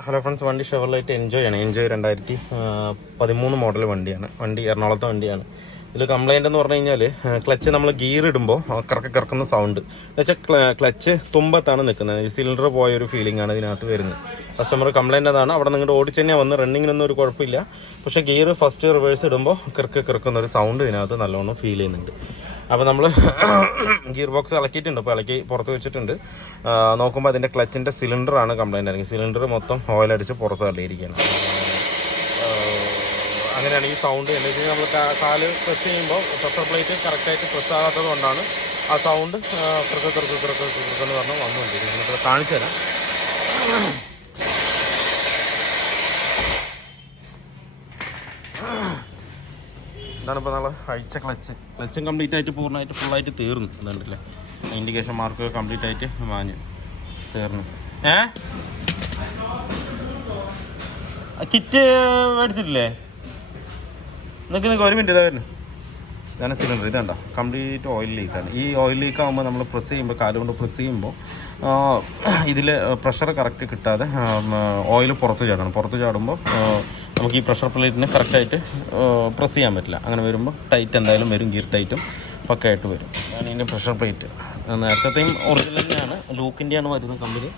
Hello friends, വണ്ടി Chevrolet enjoy ആണ്. Enjoy 2013 model വണ്ടിയാണ്. വണ്ടി എറണാകുളത്തെ വണ്ടിയാണ്. ഇതിൽ കംപ്ലൈൻ്റ് എന്ന് പറഞ്ഞു കഴിഞ്ഞാൽ ക്ലച്ച് നമ്മൾ ഗിയർ ഇടുമ്പോൾ കറക്കുന്ന സൗണ്ട് എന്ന് വെച്ചാൽ ക്ലച്ച് തുമ്പത്താണ് നിൽക്കുന്നത്. ഈ സിലിണ്ടർ പോയൊരു ഫീലിംഗ് ആണ് ഇതിനകത്ത് വരുന്നത്. കസ്റ്റമർ കംപ്ലൈൻ്റ് അതാണ്. അവിടെ നിങ്ങളുടെ ഓടിച്ച് തന്നെയാണ് വന്ന്, റണ്ണിങ്ങിനൊന്നും ഒരു കുഴപ്പമില്ല. പക്ഷേ ഗിയർ ഫസ്റ്റ് റിവേഴ്സ് ഇടുമ്പോൾ കിറക്കുന്നൊരു സൗണ്ട് ഇതിനകത്ത് നല്ലോണം ഫീൽ ചെയ്യുന്നുണ്ട്. അപ്പോൾ നമ്മൾ ഗിയർ ബോക്സ് ഇളക്കിയിട്ടുണ്ട്. അപ്പോൾ ഇളക്കി പുറത്ത് വെച്ചിട്ടുണ്ട്. നോക്കുമ്പോൾ അതിൻ്റെ ക്ലച്ചിൻ്റെ സിലിണ്ടറാണ് കംപ്ലൈൻ്റ് ആയിരിക്കും. സിലിണ്ടർ മൊത്തം ഓയിലടിച്ച് പുറത്ത് തള്ളിയിരിക്കുകയാണ്. അങ്ങനെയാണ് ഈ സൗണ്ട്. എന്ന് വെച്ച് കഴിഞ്ഞാൽ നമ്മൾ കാല് പ്രസ് ചെയ്യുമ്പോൾ പ്രഷർ പ്ലേറ്റ് കറക്റ്റായിട്ട് പ്രസ് ആകാത്തത് കൊണ്ടാണ് ആ സൗണ്ട് കിറക്കെന്ന് പറഞ്ഞ് വന്നുകൊണ്ടിരിക്കുന്നത്. നമുക്ക് കാണിച്ചു തരാം. ഇതാണ് ഇപ്പോൾ നമ്മൾ അഴിച്ച ക്ലച്ചും കംപ്ലീറ്റ് ആയിട്ട് പൂർണ്ണമായിട്ട് ഫുള്ളായിട്ട് തീർന്നു. ഇതുണ്ടല്ലേ, ഇൻഡിക്കേഷൻ മാർക്ക് കംപ്ലീറ്റ് ആയിട്ട് മാഞ്ഞു തീർന്നു. കിറ്റ് മേടിച്ചിട്ടില്ലേ? നിങ്ങൾക്ക് ഒരു മിനിറ്റ് ഇതാ വരുന്നു. ഇതാണ് സിലിണ്ടർ. ഇതുണ്ടോ, കംപ്ലീറ്റ് ഓയിൽ ലീക്കാണ്. ഈ ഓയിൽ ലീക്ക് ആകുമ്പോൾ നമ്മൾ പ്രസ് ചെയ്യുമ്പോൾ, കാലുകൊണ്ട് പ്രസ് ചെയ്യുമ്പോൾ ഇതിൽ പ്രഷർ കറക്റ്റ് കിട്ടാതെ ഓയിൽ പുറത്ത് ചാടണം. പുറത്ത് ചാടുമ്പോൾ നമുക്ക് ഈ പ്രഷർ പ്ലേറ്റിന് കറക്റ്റായിട്ട് പ്രസ് ചെയ്യാൻ പറ്റില്ല. അങ്ങനെ വരുമ്പോൾ ടൈറ്റ് എന്തായാലും വരും, ഗിയർ ടൈറ്റും പക്കയായിട്ട് വരും. ഞാൻ ഇതിൻ്റെ പ്രഷർ പ്ലേറ്റ് നേരത്തെയും ഒറിജിനൽ തന്നെയാണ്, ലൂക്കിൻ്റെയാണ് വരുന്നത് കമ്പനി.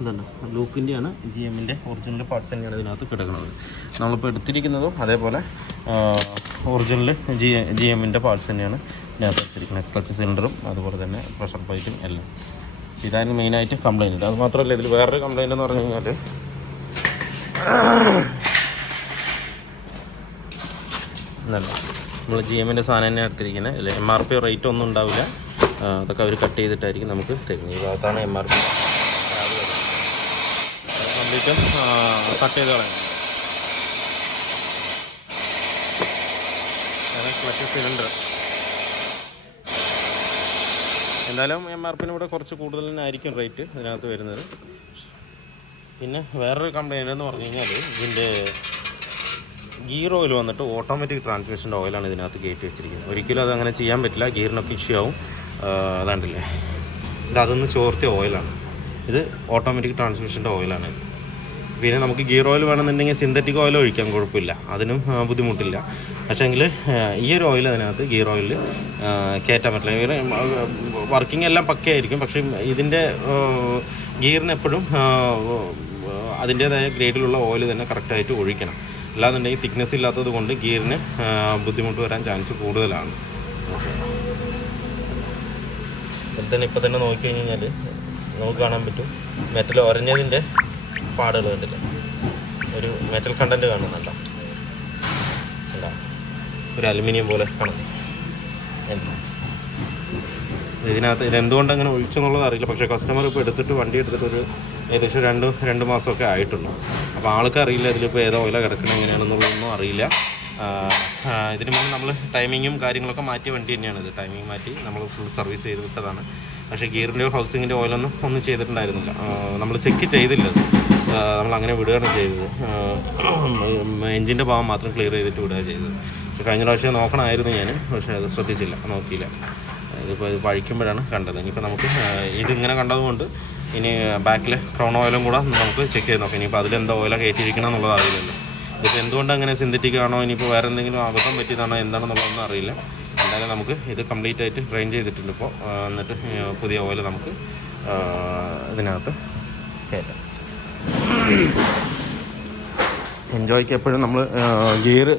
ഇതുണ്ട്, ലൂക്കിൻ്റെയാണ്, GMൻ്റെ ഒറിജിനൽ പാർട്സ് തന്നെയാണ് ഇതിനകത്ത് കിടക്കുന്നത്. നമ്മളിപ്പോൾ എടുത്തിരിക്കുന്നതും അതേപോലെ ഒറിജിനൽ GMൻ്റെ പാർട്സ് തന്നെയാണ് ഇതിനകത്ത് എടുത്തിരിക്കുന്നത്. ക്ലച്ച് സിലിണ്ടറും അതുപോലെ തന്നെ പ്രഷർ പ്ലേറ്റും എല്ലാം. ഇതായിരുന്നു മെയിനായിട്ട് കംപ്ലയിൻറ്റ്. അത് മാത്രമല്ല, ഇതിൽ വേറൊരു കംപ്ലയിൻ്റ് എന്ന് പറഞ്ഞു കഴിഞ്ഞാൽ എന്നല്ല, നമ്മൾ GMൻ്റെ സാധനം തന്നെ എടുത്തിരിക്കുന്നത്. ഇതിൽ MRP റേറ്റ് ഒന്നും ഉണ്ടാവില്ല. അതൊക്കെ അവർ കട്ട് ചെയ്തിട്ടായിരിക്കും നമുക്ക് തരുന്നത്. ഈ ഭാഗത്താണ് MRP കംപ്ലീറ്റും കട്ട് ചെയ്ത് കളയുന്നത്. ക്ലച്ച് സിലിണ്ടർ എന്തായാലും MRPനൂടെ കുറച്ച് കൂടുതൽ തന്നെ ആയിരിക്കും റേറ്റ് ഇതിനകത്ത് വരുന്നത്. പിന്നെ വേറൊരു കംപ്ലൈൻറ്റ് എന്ന് പറഞ്ഞു കഴിഞ്ഞാൽ, ഇതിൻ്റെ ഗിയർ ഓയിൽ വന്നിട്ട് ഓട്ടോമാറ്റിക് ട്രാൻസ്മിഷൻ്റെ ഓയിലാണ് ഇതിനകത്ത് കയറ്റി വെച്ചിരിക്കുന്നത്. ഒരിക്കലും അതങ്ങനെ ചെയ്യാൻ പറ്റില്ല, ഗിയറിനൊക്കെ ഇഷ്യൂ ആവും. അതാണ്ടില്ലേ, അതൊന്ന് ചോർത്തിയ ഓയിലാണ് ഇത്. ഓട്ടോമാറ്റിക് ട്രാൻസ്മിഷൻ്റെ ഓയിലാണ്. പിന്നെ നമുക്ക് ഗിയർ ഓയിൽ വേണമെന്നുണ്ടെങ്കിൽ സിന്തറ്റിക് ഓയിൽ ഒഴിക്കാൻ കുഴപ്പമില്ല, അതിനും ബുദ്ധിമുട്ടില്ല. പക്ഷേങ്കിൽ ഈ ഒരു ഓയിൽ അതിനകത്ത് ഗിയർ ഓയിൽ കയറ്റാൻ പറ്റില്ല. വർക്കിംഗ് എല്ലാം പക്കയായിരിക്കും, പക്ഷേ ഇതിൻ്റെ ഗിയറിന് എപ്പോഴും അതിൻ്റേതായ ഗ്രേഡിലുള്ള ഓയിൽ തന്നെ കറക്റ്റായിട്ട് ഒഴിക്കണം. അല്ലാന്നുണ്ടെങ്കിൽ തിക്നെസ് ഇല്ലാത്തത് കൊണ്ട് ഗിയറിന് ബുദ്ധിമുട്ട് വരാൻ ചാൻസ് കൂടുതലാണ്. അതിൽ തന്നെ ഇപ്പം തന്നെ നോക്കി കഴിഞ്ഞാൽ നമുക്ക് കാണാൻ പറ്റും, മെറ്റൽ ഉരഞ്ഞതിൻ്റെ പാടുകൾ കണ്ടില്ല, ഒരു മെറ്റൽ കണ്ടൻറ്റ് കാണുന്നുണ്ടോ? ഒരു അലുമിനിയം പോലെ കാണും. ഇതിനകത്ത് ഇതെന്തുകൊണ്ട് അങ്ങനെ ഒഴിച്ചെന്നുള്ളത് അറിയില്ല. പക്ഷേ കസ്റ്റമർ ഇപ്പോൾ വണ്ടി എടുത്തിട്ട് ഒരു ഏകദേശം രണ്ട് മാസമൊക്കെ ആയിട്ടുള്ളൂ. അപ്പോൾ ആൾക്കറിയില്ല ഇതിലിപ്പോൾ ഏതോ ഓയില കിടക്കണം എങ്ങനെയാണെന്നുള്ളതൊന്നും അറിയില്ല. ഇതിന് മുന്നേ നമ്മൾ ടൈമിങ്ങും കാര്യങ്ങളൊക്കെ മാറ്റിയ വണ്ടി തന്നെയാണ് ഇത്. ടൈമിങ് മാറ്റി നമ്മൾ ഫുൾ സർവീസ് ചെയ്ത് വിട്ടതാണ്. പക്ഷേ ഗിയറിൻ്റെയോ ഹൗസിങ്ങിൻ്റെ ഓയിലൊന്നും ചെയ്തിട്ടുണ്ടായിരുന്നില്ല. നമ്മൾ ചെക്ക് ചെയ്തില്ല, നമ്മളങ്ങനെ വിടുകയാണ് ചെയ്തത്. എൻജിൻ്റെ ഭാഗം മാത്രം ക്ലിയർ ചെയ്തിട്ട് വിടുക ചെയ്തത്. കഴിഞ്ഞ പ്രാവശ്യം നോക്കണമായിരുന്നു ഞാൻ, പക്ഷേ അത് ശ്രദ്ധിച്ചില്ല, നോക്കിയില്ല. ഇതിപ്പോൾ ഇത് പഴിക്കുമ്പോഴാണ് കണ്ടത്. ഇനിയിപ്പോൾ നമുക്ക് ഇതിങ്ങനെ കണ്ടതുകൊണ്ട് ഇനി ബാക്കിൽ ക്രൗൺ ഓയിലും കൂടെ നമുക്ക് ചെക്ക് ചെയ്ത് നോക്കാം. ഇനിയിപ്പോൾ അതിലെന്താ ഓയില കയറ്റിയിരിക്കണം എന്നുള്ളത് അറിയില്ലല്ലോ. ഇതിപ്പോൾ എന്തുകൊണ്ട് അങ്ങനെ സിന്തറ്റിക് ആണോ, ഇനിയിപ്പോൾ വേറെ എന്തെങ്കിലും അബദ്ധം പറ്റിയതാണോ എന്താണെന്നുള്ളതൊന്നും അറിയില്ല. എന്തായാലും നമുക്ക് ഇത് കംപ്ലീറ്റ് ആയിട്ട് ട്രെയിൻ ചെയ്തിട്ടുണ്ട് ഇപ്പോൾ. എന്നിട്ട് പുതിയ ഓയിൽ നമുക്ക് ഇതിനകത്ത് കയറ്റാം. എൻജോയ്ക്ക് എപ്പോഴും നമ്മൾ ഗിയർ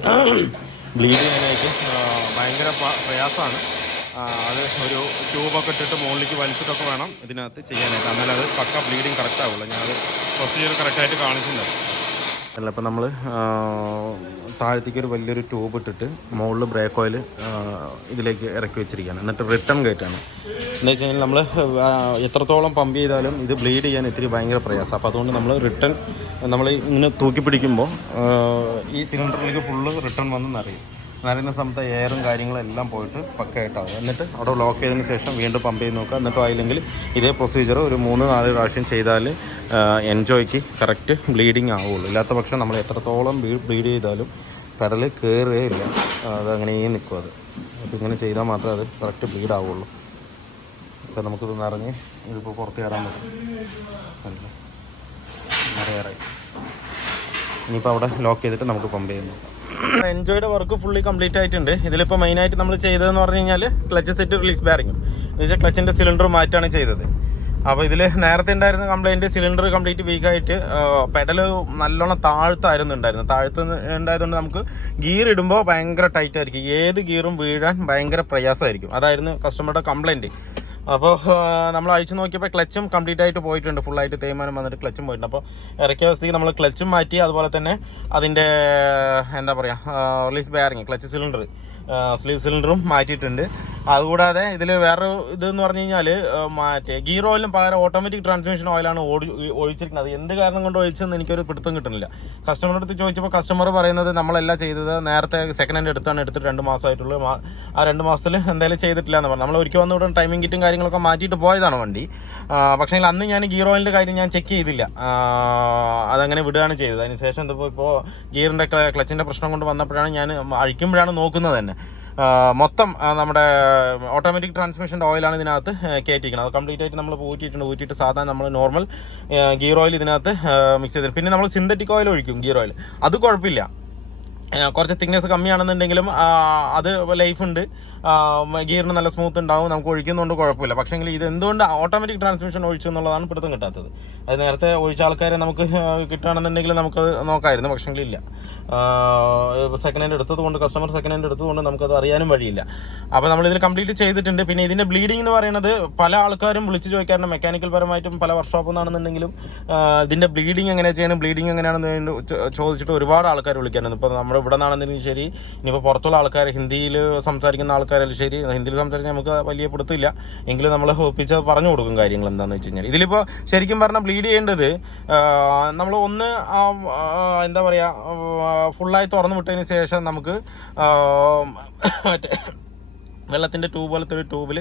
ബ്ലീഡ് ചെയ്യാനായിട്ട് ഭയങ്കര പ്രയാസമാണ്. അത് ഒരു ട്യൂബൊക്കെ ഇട്ടിട്ട് മുകളിലേക്ക് വലിച്ചിട്ടൊക്കെ വേണം ഇതിനകത്ത് ചെയ്യാനായിട്ട്. എന്നാൽ അത് പക്ക ബ്ലീഡിങ് കറക്റ്റ് ആവുള്ളൂ. ഞാനത് പ്രൊസീജിയർ കറക്റ്റായിട്ട് കാണിച്ചിട്ടുണ്ട്. അല്ല, ഇപ്പം നമ്മൾ താഴത്തേക്ക് ഒരു വലിയൊരു ട്യൂബ് ഇട്ടിട്ട് മുകളിൽ ബ്രേക്ക് ഓയിൽ ഇതിലേക്ക് ഇറക്കി വെച്ചിരിക്കുകയാണ്. എന്നിട്ട് റിട്ടേൺ ഗേറ്റാണ്. എന്താ വെച്ച് കഴിഞ്ഞാൽ നമ്മൾ എത്രത്തോളം പമ്പ് ചെയ്താലും ഇത് ബ്ലീഡ് ചെയ്യാൻ ഇത്തിരി ഭയങ്കര പ്രയാസം. അപ്പോൾ അതുകൊണ്ട് നമ്മൾ റിട്ടേൺ ഇങ്ങനെ തൂക്കി പിടിക്കുമ്പോൾ ഈ സിലിണ്ടറിലേക്ക് ഫുള്ള് റിട്ടേൺ വന്ന് നനയുന്ന സമയത്ത് എയറും കാര്യങ്ങളെല്ലാം പോയിട്ട് പക്കയായിട്ടാവും. എന്നിട്ട് അവിടെ ലോക്ക് ചെയ്തതിന് ശേഷം വീണ്ടും പമ്പ് ചെയ്ത് നോക്കുക. എന്നിട്ടും ആയില്ലെങ്കിൽ ഇതേ പ്രൊസീജിയർ ഒരു 3-4 പ്രാവശ്യം ചെയ്താൽ എൻജോയ്ക്ക് കറക്റ്റ് ബ്ലീഡിങ് ആവുള്ളൂ. ഇല്ലാത്ത പക്ഷം നമ്മൾ എത്രത്തോളം ബ്ലീഡ് ചെയ്താലും പെടൽ കയറുകയില്ല, അതങ്ങനെ നിൽക്കും. അപ്പോൾ ഇങ്ങനെ ചെയ്താൽ മാത്രമേ അത് കറക്റ്റ് ബ്ലീഡ് ആവുള്ളൂ. ഇപ്പോൾ നമുക്കിത് നിറഞ്ഞ് ഇതിപ്പോൾ പുറത്ത് കയറാൻ പറ്റും. അറിയാറായി. ഇനിയിപ്പോൾ അവിടെ ലോക്ക് ചെയ്തിട്ട് നമുക്ക് പമ്പ് ചെയ്യുന്നു. എൻജോയുടെ വർക്ക് ഫുള്ളി കംപ്ലീറ്റ് ആയിട്ടുണ്ട്. ഇതിലിപ്പോൾ മെയിനായിട്ട് നമ്മൾ ചെയ്തതെന്ന് പറഞ്ഞു കഴിഞ്ഞാൽ ക്ലച്ച് സെറ്റ് റിലീസ് ബാരിങ്ങും എന്ന് വെച്ചാൽ ക്ലച്ചിൻ്റെ സിലിണ്ടർ മാറ്റാണ് ചെയ്തത്. അപ്പോൾ ഇതിൽ നേരത്തെ ഉണ്ടായിരുന്ന കംപ്ലയിൻറ്റ് സിലിണ്ടർ കംപ്ലീറ്റ് വീക്കായിട്ട് പെഡൽ നല്ലോണം താഴ്ത്തായിരുന്നു താഴ്ത്ത് ഉണ്ടായതുകൊണ്ട് നമുക്ക് ഗിയർ ഇടുമ്പോൾ ഭയങ്കര ടൈറ്റ് ആയിരിക്കും, ഏത് ഗിയറും വീഴാൻ ഭയങ്കര പ്രയാസമായിരിക്കും. അതായിരുന്നു കസ്റ്റമറുടെ കംപ്ലയിൻറ്റ്. അപ്പോൾ നമ്മൾ അഴിച്ചു നോക്കിയപ്പോൾ ക്ലച്ചും കംപ്ലീറ്റ് ആയിട്ട് പോയിട്ടുണ്ട്, ഫുള്ളായിട്ട് തേയ്മാനം വന്നിട്ട് ക്ലച്ചും പോയിട്ടുണ്ട്. അപ്പോൾ ഇറക്കിയ അവസ്ഥയ്ക്ക് നമ്മൾ ക്ലച്ചും മാറ്റി, അതുപോലെ തന്നെ അതിൻ്റെ എന്താ പറയുക റിലീസ് ബെയറിങ് ക്ലച്ച് സ്ലീവ് സിലിണ്ടറും മാറ്റിയിട്ടുണ്ട്. അതുകൂടാതെ ഇതിൽ വേറൊരു ഇതെന്ന് പറഞ്ഞു കഴിഞ്ഞാൽ മറ്റേ ഗിയർ ഓയിലും പകരം ഓട്ടോമാറ്റിക് ട്രാൻസ്മിഷൻ ഓയിലാണ് ഒഴിച്ചിരിക്കുന്നത്. എന്ത് കാരണം കൊണ്ട് ഒഴിച്ചെന്ന് എനിക്കൊരു പിടുത്തം കിട്ടുന്നില്ല. കസ്റ്റമറുടെ അടുത്ത് ചോദിച്ചപ്പോൾ കസ്റ്റമർ പറയുന്നത് നമ്മളല്ല ചെയ്തത്, നേരത്തെ സെക്കൻഡ് ഹാൻഡ് എടുത്തിട്ട് 2 മാസമായിട്ടുള്ളൂ, ആ 2 മാസത്തിൽ എന്തായാലും ചെയ്തിട്ടില്ല എന്ന് പറഞ്ഞു. നമ്മൾ ഒരിക്കൽ വന്നുകൂടെ ടൈമിംഗ് കിറ്റും കാര്യങ്ങളൊക്കെ മാറ്റിയിട്ട് പോയതാണ് വണ്ടി. പക്ഷേ അന്ന് ഞാൻ ഗിയർ ഓയിലിൻ്റെ കാര്യം ഞാൻ ചെക്ക് ചെയ്തില്ല, അതങ്ങനെ വിടുകയാണ് ചെയ്തത്. അതിന് ശേഷം ഇപ്പോൾ ഗിയറിൻ്റെ ക്ലച്ചിൻ്റെ പ്രശ്നം കൊണ്ട് വന്നപ്പോഴാണ് ഞാൻ അഴിക്കുമ്പോഴാണ് നോക്കുന്നത് തന്നെ മൊത്തം നമ്മുടെ ഓട്ടോമാറ്റിക് ട്രാൻസ്മിഷൻ്റെ ഓയിലാണ് ഇതിനകത്ത് കയറ്റിയിരിക്കുന്നത്. അത് കംപ്ലീറ്റ് ആയിട്ട് നമ്മൾ ഊറ്റിയിട്ട് സാധാരണ നമ്മൾ നോർമൽ ഗിയർ ഓയിൽ ഇതിനകത്ത് മിക്സ് ചെയ്തിട്ട്, പിന്നെ നമ്മൾ സിന്തറ്റിക് ഓയിൽ ഒഴിക്കും ഗിയർ ഓയിൽ, അത് കുഴപ്പമില്ല, കുറച്ച് തിക്നെസ് കമ്മിയാണെന്നുണ്ടെങ്കിലും അത് ലൈഫുണ്ട്, ഗിയറിന് നല്ല സ്മൂത്ത് ഉണ്ടാവും, നമുക്ക് ഒഴിക്കുന്നതുകൊണ്ട് കുഴപ്പമില്ല. പക്ഷേങ്കിൽ ഇത് എന്തുകൊണ്ട് ഓട്ടോമാറ്റിക് ട്രാൻസ്മിഷൻ ഒഴിച്ചു എന്നുള്ളതാണ് പിടുത്തം കിട്ടാത്തത്. അത് നേരത്തെ ഒഴിച്ച ആൾക്കാരെ നമുക്ക് കിട്ടുകയാണെന്നുണ്ടെങ്കിൽ നമുക്കത് നോക്കാമായിരുന്നു, പക്ഷേങ്കിൽ ഇല്ല. സെക്കൻഡ് ഹാൻഡ് എടുത്തതുകൊണ്ട് കസ്റ്റമർ സെക്കൻഡ് ഹാൻഡ് എടുത്തതുകൊണ്ട് നമുക്കത് അറിയാനും വഴിയില്ല. അപ്പോൾ നമ്മളിതിൽ കംപ്ലീറ്റ് ചെയ്തിട്ടുണ്ട്. പിന്നെ ഇതിൻ്റെ ബ്ലീഡിംഗ് എന്ന് പറയുന്നത് പല ആൾക്കാരും വിളിച്ച് ചോദിക്കാറുണ്ട്, മെക്കാനിക്കൽ പരമായിട്ടും പല വർക്ക്ഷോപ്പിൽ നിന്നാണെന്നുണ്ടെങ്കിലും ഇതിൻ്റെ ബ്ലീഡിംഗ് എങ്ങനെ ചെയ്യണം, ബ്ലീഡിംഗ് എങ്ങനെയാണെന്ന് ചോദിച്ചിട്ട് ഒരുപാട് ആൾക്കാർ വിളിക്കാറുണ്ട്. ഇപ്പോൾ നമ്മുടെ ഇവിടെ നിന്നാണെന്നുണ്ടെങ്കിൽ ശരി, ഇനിയിപ്പോൾ പുറത്തുള്ള ആൾക്കാർ ഹിന്ദിയിൽ സംസാരിക്കുന്ന ആൾക്കാരെല്ലാം ശരി, ഹിന്ദിയിൽ സംസാരിച്ചാൽ നമുക്ക് വലിയ പിടുത്തില്ല, എങ്കിലും നമ്മൾ ഒപ്പിച്ച് പറഞ്ഞു കൊടുക്കും കാര്യങ്ങൾ എന്താണെന്ന് വെച്ച് കഴിഞ്ഞാൽ. ഇതിലിപ്പോൾ ശരിക്കും പറഞ്ഞാൽ ബ്ലീഡ് ചെയ്യേണ്ടത് നമ്മൾ ഒന്ന് എന്താ പറയുക ഫുള്ളായി തുറന്നു വിട്ടതിന് ശേഷം നമുക്ക് മറ്റേ വെള്ളത്തിൻ്റെ ട്യൂബ് പോലത്തെ ഒരു ട്യൂബിൽ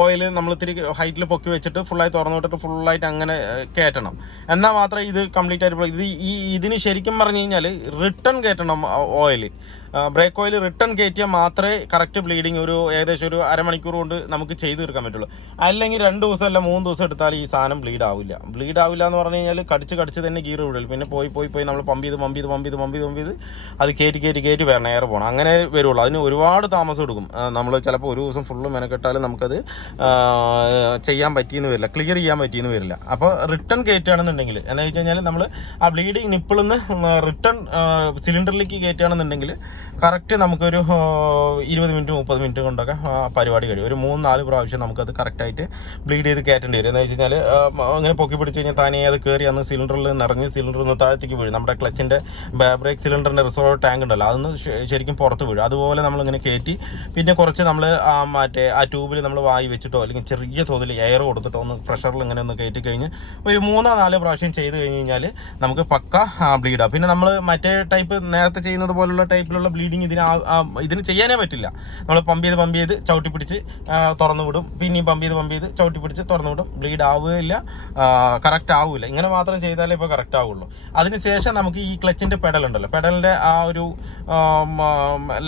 ഓയിൽ നമ്മൾ ഇത്തിരി ഹൈറ്റിൽ പൊക്കി വെച്ചിട്ട് ഫുള്ളായി തുറന്നു വിട്ടിട്ട് ഫുള്ളായിട്ട് അങ്ങനെ കയറ്റണം. എന്നാൽ മാത്രമേ ഇത് കംപ്ലീറ്റ് ആയിട്ട് ഇതിന് ശരിക്കും പറഞ്ഞു കഴിഞ്ഞാൽ റിട്ടേൺ കയറ്റണം ഓയിൽ. ബ്രേക്ക് ഓയിൽ റിട്ടേൺ കയറ്റിയാൽ മാത്രമേ കറക്റ്റ് ബ്ലീഡിങ് ഒരു ഏകദേശം ഒരു അരമണിക്കൂർ കൊണ്ട് നമുക്ക് ചെയ്ത് തീർക്കാൻ പറ്റുള്ളൂ. അല്ലെങ്കിൽ 2 ദിവസം അല്ല 3 ദിവസം എടുത്താൽ ഈ സാധനം ബ്ലീഡ് ആവില്ല എന്ന് പറഞ്ഞു കഴിഞ്ഞാൽ കടിച്ച് തന്നെ ഗിയർ വിടുള്ളൂ. പിന്നെ പോയി നമ്മൾ പമ്പ് ചെയ്ത് അത് കയറ്റി വരണം, എയർ പോകണം, അങ്ങനെ വരുള്ളൂ. അതിന് ഒരുപാട് താമസം എടുക്കും. നമ്മൾ ചിലപ്പോൾ ഒരു ദിവസം ഫുള്ള് മെനക്കെട്ടാലും നമുക്കത് ചെയ്യാൻ പറ്റിയെന്ന് വരില്ല, ക്ലിയർ ചെയ്യാൻ പറ്റിയെന്ന് വരില്ല. അപ്പോൾ റിട്ടേൺ കയറ്റുകയാണെന്നുണ്ടെങ്കിൽ എന്താ വെച്ച് കഴിഞ്ഞാൽ നമ്മൾ ആ ബ്ലീഡിങ് നിപ്പിളിൽ നിന്ന് റിട്ടേൺ സിലിണ്ടറിലേക്ക് കയറ്റുകയാണെന്നുണ്ടെങ്കിൽ കറക്റ്റ് നമുക്കൊരു 20 മിനിറ്റ് 30 മിനിറ്റ് കൊണ്ടൊക്കെ പരിപാടി കഴിയും. ഒരു 3-4 പ്രാവശ്യം നമുക്കത് കറക്റ്റായിട്ട് ബ്ലീഡ് ചെയ്ത് കയറ്റേണ്ടി വരും. എന്താ വെച്ച് കഴിഞ്ഞാൽ അങ്ങനെ പൊക്കി പിടിച്ച് കഴിഞ്ഞാൽ താനേ അത് കയറി അന്ന് സിലിണ്ടറിൽ നിറഞ്ഞ് സിലിണ്ടറിൽ നിന്ന് താഴത്തേക്ക് വീഴും. നമ്മുടെ ക്ലച്ചിൻ്റെ ബ്രേക്ക് സിലിണ്ടറിൻ്റെ റിസർവർ ടാങ്ക് ഉണ്ടല്ലോ, അതൊന്ന് ശരിക്കും പുറത്ത് വീഴും. അതുപോലെ നമ്മളിങ്ങനെ കയറ്റി പിന്നെ കുറച്ച് നമ്മൾ മറ്റേ ആ ട്യൂബിൽ നമ്മൾ വായി വെച്ചിട്ടോ അല്ലെങ്കിൽ ചെറിയ തോതിൽ എയർ കൊടുത്തിട്ടോ ഒന്ന് പ്രഷറിൽ ഇങ്ങനെ ഒന്ന് കയറ്റി കഴിഞ്ഞ് ഒരു 3-4 പ്രാവശ്യം ചെയ്ത് കഴിഞ്ഞ് കഴിഞ്ഞാൽ നമുക്ക് പക്ക ബ്ലീഡാണ്. പിന്നെ നമ്മൾ മറ്റേ ടൈപ്പ് നേരത്തെ ചെയ്യുന്നത് പോലുള്ള ടൈപ്പിലുള്ള ബ്ലീഡിങ് ഇതിന് ചെയ്യാനേ പറ്റില്ല. നമ്മൾ പമ്പ് ചെയ്ത് ചവിട്ടി പിടിച്ച് തുറന്നു വിടും, പിന്നെയും പമ്പ് ചെയ്ത് ചവിട്ടി പിടിച്ച് തുറന്നു വിടും, ബ്ലീഡ് ആവുകയില്ല, കറക്റ്റ് ആവില്ല. ഇങ്ങനെ മാത്രം ചെയ്താലേ ഇപ്പോൾ കറക്റ്റ് ആവുള്ളൂ. അതിനുശേഷം നമുക്ക് ഈ ക്ലച്ചിൻ്റെ പെഡലുണ്ടല്ലോ, പെഡലിൻ്റെ ആ ഒരു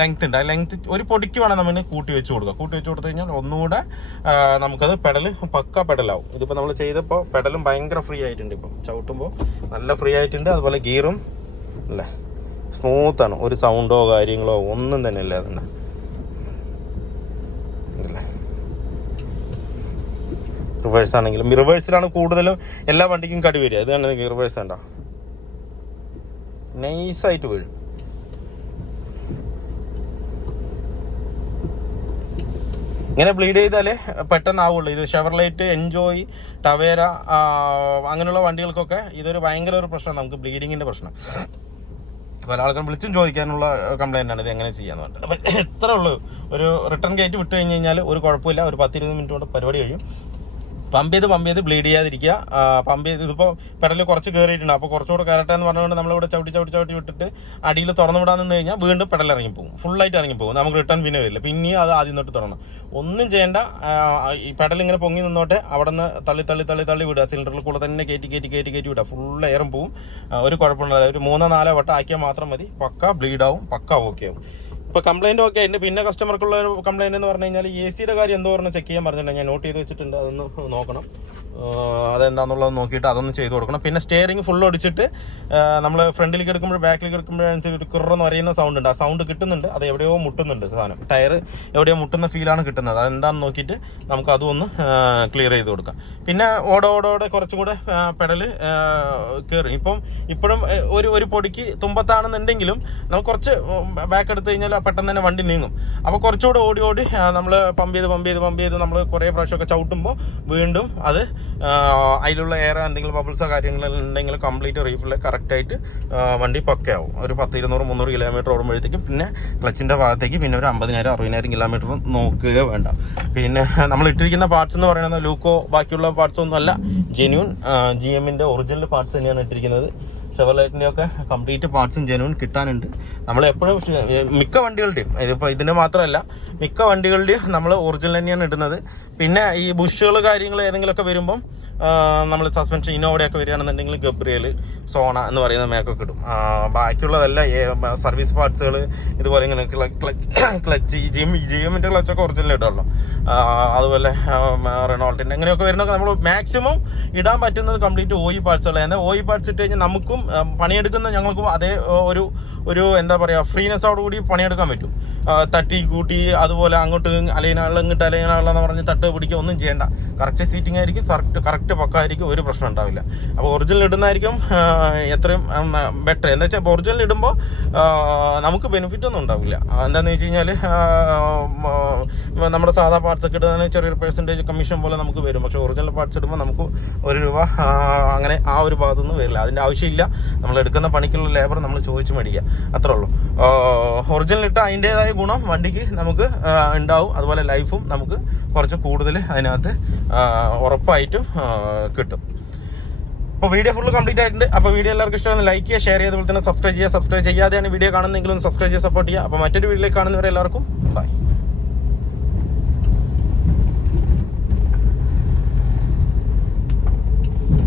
ലെങ്ത് ഉണ്ട്, ആ ലെങ്ത് ഒരു പൊടിക്ക് വേണം നമ്മൾ കൂട്ടി വെച്ച് കൊടുത്ത് കഴിഞ്ഞാൽ ഒന്നുകൂടെ നമുക്കത് പെഡല് പക്ക പെഡലാവും. ഇതിപ്പോൾ നമ്മൾ ചെയ്തപ്പോൾ പെഡലും ഭയങ്കര ഫ്രീ ആയിട്ടുണ്ട്, ഇപ്പം ചവിട്ടുമ്പോൾ നല്ല ഫ്രീ ആയിട്ടുണ്ട്. അതുപോലെ ഗിയറും അല്ലേ സ്മൂത്താണ്, ഒരു സൗണ്ടോ കാര്യങ്ങളോ ഒന്നും തന്നെ ഇല്ല. അതുകൊണ്ട് റിവേഴ്സ് ആണെങ്കിലും റിവേഴ്സിലാണ് കൂടുതലും എല്ലാ വണ്ടിക്കും കടി വരിക. ഇത് തന്നെ റിവേഴ്സ് ഉണ്ടോ, നൈസായിട്ട് വീഴും. ഇങ്ങനെ ബ്ലീഡ് ചെയ്താലേ പെട്ടെന്നാവുള്ളൂ. ഇത് ഷെവർലൈറ്റ്, എൻജോയ്, ടവേര അങ്ങനെയുള്ള വണ്ടികൾക്കൊക്കെ ഇതൊരു ഭയങ്കര ഒരു പ്രശ്നം, നമുക്ക് ബ്ലീഡിങ്ങിൻ്റെ പ്രശ്നം. പല ആൾക്കാരും വിളിച്ചും ചോദിക്കാനുള്ള കംപ്ലൈൻ്റ് ആണ് ഇത് എങ്ങനെ ചെയ്യാന്ന് പറഞ്ഞിട്ട്. അപ്പം എത്ര ഉള്ളൂ, ഒരു റിട്ടേൺ ഗേറ്റ് വിട്ട് കഴിഞ്ഞ് കഴിഞ്ഞാൽ ഒരു കുഴപ്പമില്ല, ഒരു 10-20 മിനിറ്റ് കൊണ്ട് പരിപാടി കഴിയും. പമ്പ് ചെയ്ത് ബ്ലീഡ് ചെയ്യാതിരിക്കുക. പമ്പ് ചെയ്ത് ഇതിപ്പോൾ പെടലിൽ കുറച്ച് കയറിയിട്ടുണ്ട്, അപ്പോൾ കുറച്ചുകൂടെ കയറട്ടെ എന്ന് പറഞ്ഞുകൊണ്ട് നമ്മളിവിടെ ചവിട്ടി വിട്ടിട്ട് അടിയിൽ തുറന്നു വിടാൻ നിന്ന് കഴിഞ്ഞാൽ വീണ്ടും പെടൽ ഇറങ്ങിപ്പോകും, ഫുള്ളായിട്ട് ഇറങ്ങിപ്പോകും. നമുക്ക് റിട്ടേൺ പിന്നെ വരില്ല, പിന്നെയും അത് ആദ്യം തൊട്ട് തുറക്കണം. ഒന്നും ചെയ്യേണ്ട, ഈ പെടലിങ്ങനെ പൊങ്ങി നിന്നോട്ടെ, അവിടെ നിന്ന് തള്ളി വിടുക, സിലിണ്ടറിൽ കൂടെ തന്നെ കയറ്റി വിടുക, ഫുൾ എയറും പോവും, ഒരു കുഴപ്പമുണ്ടാവില്ല. ഒരു 3-4 വട്ടം ആക്കിയാൽ മാത്രം മതി, പക്ക ബ്ലീഡാവും, പക്ക ഓക്കെ ആവും. ഇപ്പോൾ കംപ്ലയിൻ്റ് ഒക്കെ ഉണ്ട്. പിന്നെ കസ്റ്റമർക്കുള്ള കംപ്ലയിൻ്റ് എന്ന് പറഞ്ഞു കഴിഞ്ഞാൽ AC യുടെ കാര്യം എന്തോ പറഞ്ഞ് ചെക്ക് ചെയ്യാൻ പറഞ്ഞിട്ടുണ്ട്, ഞാൻ നോട്ട് ചെയ്ത് വെച്ചിട്ടുണ്ട്, അതൊന്ന് നോക്കണം. അതെന്താണെന്നുള്ളത് നോക്കിയിട്ട് അതൊന്ന് ചെയ്ത് കൊടുക്കണം. പിന്നെ സ്റ്റിയറിംഗ് ഫുൾ ഒടിച്ചിട്ട് നമ്മൾ ഫ്രണ്ടിലേക്ക് എടുക്കുമ്പോൾ ബാക്കിലേക്ക് എടുക്കുമ്പോഴാണ് ഒരു കുറന്ന് പറയുന്ന സൗണ്ട് ഉണ്ട്. ആ സൗണ്ട് കിട്ടുന്നുണ്ട്, അത് എവിടെയോ മുട്ടുന്നുണ്ട്. സാധനം ടയർ എവിടെയോ മുട്ടുന്ന ഫീലാണ് കിട്ടുന്നത്. അതെന്താണെന്ന് നോക്കിയിട്ട് നമുക്ക് അതും ഒന്ന് ക്ലിയർ ചെയ്ത് കൊടുക്കാം. പിന്നെ ഓടോടെ കുറച്ചും കൂടെ പെഡൽ കയറും. ഇപ്പോഴും ഒരു പൊടിക്ക് തുമ്പത്താണെന്നുണ്ടെങ്കിലും നമുക്ക് കുറച്ച് ബാക്ക് എടുത്തു കഴിഞ്ഞാൽ പെട്ടെന്ന് തന്നെ വണ്ടി നീങ്ങും. അപ്പോൾ കുറച്ചുകൂടെ ഓടി നമ്മൾ പമ്പ് ചെയ്ത് നമ്മൾ കുറേ പ്രാവശ്യമൊക്കെ ചവിട്ടുമ്പോൾ വീണ്ടും അത് അതിലുള്ള എയർ എന്തെങ്കിലും ബബിൾസോ കാര്യങ്ങളുണ്ടെങ്കിൽ കംപ്ലീറ്റ് റീഫിൽ കറക്റ്റായിട്ട് വണ്ടി പക്കയാവും. ഒരു 200-300 കിലോമീറ്റർ ഓടുമ്പോഴത്തേക്കും പിന്നെ ക്ലച്ചിൻ്റെ ഭാഗത്തേക്ക് പിന്നെ ഒരു 50,000-60,000 കിലോമീറ്റർ നോക്കുക വേണ്ട. പിന്നെ നമ്മൾ ഇട്ടിരിക്കുന്ന പാർട്സ് എന്ന് പറയുന്നത് ലൂക്കോ ബാക്കിയുള്ള പാർട്സ് ഒന്നും അല്ല, ജെന്യൂൻ GM-ൻ്റെ ഒറിജിനൽ പാർട്സ് തന്നെയാണ് ഇട്ടിരിക്കുന്നത്. ഷെവർലൈറ്റിൻ്റെ ഒക്കെ കംപ്ലീറ്റ് പാർട്സും ജെന്യൂൻ കിട്ടാനുണ്ട്. നമ്മളെപ്പോഴും മിക്ക വണ്ടികളുടെയും ഇതിന് മാത്രമല്ല മിക്ക വണ്ടികളുടെയും നമ്മൾ ഒറിജിനൽ തന്നെയാണ് ഇടുന്നത്. പിന്നെ ഈ ബുഷുകൾ കാര്യങ്ങൾ ഏതെങ്കിലുമൊക്കെ വരുമ്പം നമ്മൾ സസ്പെൻഷൻ ഇന്നോവയുടെയൊക്കെ വരികയാണെന്നുണ്ടെങ്കിൽ ഗബ്രിയൽ, സോണ എന്ന് പറയുന്ന മേക്കൊക്കെ ഇടും. ബാക്കിയുള്ളതല്ല സർവീസ് പാർട്സുകൾ ഇതുപോലെ ഇങ്ങനെ ക്ലച്ച് GM-ൻ്റെ ക്ലച്ചൊക്കെ ഒറിജിനൽ ഇടുള്ളൂ. അതുപോലെ റെനോൾട്ടിൻ്റെ അങ്ങനെയൊക്കെ വരുന്നതൊക്കെ നമ്മൾ മാക്സിമം ഇടാൻ പറ്റുന്നത് കംപ്ലീറ്റ് OE പാർട്സുകളാണ്. എന്നാൽ OE പാർട്സ് ഇട്ട് കഴിഞ്ഞാൽ നമുക്കും പണിയെടുക്കുന്ന ഞങ്ങൾക്കും അതേ ഒരു എന്താ പറയുക ഫ്രീനെസ്സോടുകൂടി പണിയെടുക്കാൻ പറ്റും. തട്ടി കൂട്ടി അതുപോലെ അങ്ങോട്ട് ഇങ്ങോട്ട് അലയിനാളെന്ന് പറഞ്ഞ് തട്ട് പിടിക്കുക ഒന്നും ചെയ്യേണ്ട. കറക്റ്റ് സീറ്റിംഗ് ആയിരിക്കും, കറക്റ്റ് പക്കായിരിക്കും, ഒരു പ്രശ്നം ഉണ്ടാവില്ല. അപ്പോൾ ഒറിജിനൽ ഇടുന്നതായിരിക്കും എത്രയും ബെറ്റർ. എന്താ വെച്ചാൽ ഒറിജിനൽ ഇടുമ്പോൾ നമുക്ക് ബെനിഫിറ്റ് ഒന്നും ഉണ്ടാവില്ല. എന്താണെന്ന് വെച്ച് കഴിഞ്ഞാൽ നമ്മുടെ സാധാ പാർട്സ് ഒക്കെ ഇടുന്നതിന് ചെറിയൊരു പെർസെൻറ്റേജ് കമ്മീഷൻ പോലെ നമുക്ക് വരും. പക്ഷേ ഒറിജിനൽ പാർട്സ് ഇടുമ്പോൾ നമുക്ക് ₹1 അങ്ങനെ ആ ഒരു ഭാഗത്തൊന്നും വരില്ല. അതിൻ്റെ ആവശ്യമില്ല. നമ്മൾ എടുക്കുന്ന പണിക്കുള്ള ലേബർ നമ്മൾ ചോദിച്ച് മേടിക്കുക, അത്രേ ഉള്ളൂ. ഒറിജിനൽ ഇട്ട അതിൻ്റേതായ ഗുണം വണ്ടിക്ക് നമുക്ക് ഉണ്ടാവും. അതുപോലെ ലൈഫും നമുക്ക് കുറച്ച് കൂടുതൽ അതിനകത്ത് ഉറപ്പായിട്ടും കിട്ടും. അപ്പോൾ വീഡിയോ ഫുള്ള് കംപ്ലീറ്റ് ആയിട്ടുണ്ട്. അപ്പോൾ വീഡിയോ എല്ലാവർക്കും ഇഷ്ടമാണ് ലൈക്ക് ചെയ്യുക, ഷെയർ ചെയ്ത് അതുപോലെ തന്നെ സബ്സ്ക്രൈബ് ചെയ്യാതെയാണ് വീഡിയോ കാണുന്നെങ്കിലും സബ്സ്ക്രൈബ് ചെയ്ത് സപ്പോർട്ട് ചെയ്യുക. അപ്പോൾ മറ്റൊരു വീഡിയോയിലേക്ക് കാണുന്നവരെ എല്ലാവർക്കും ബൈ.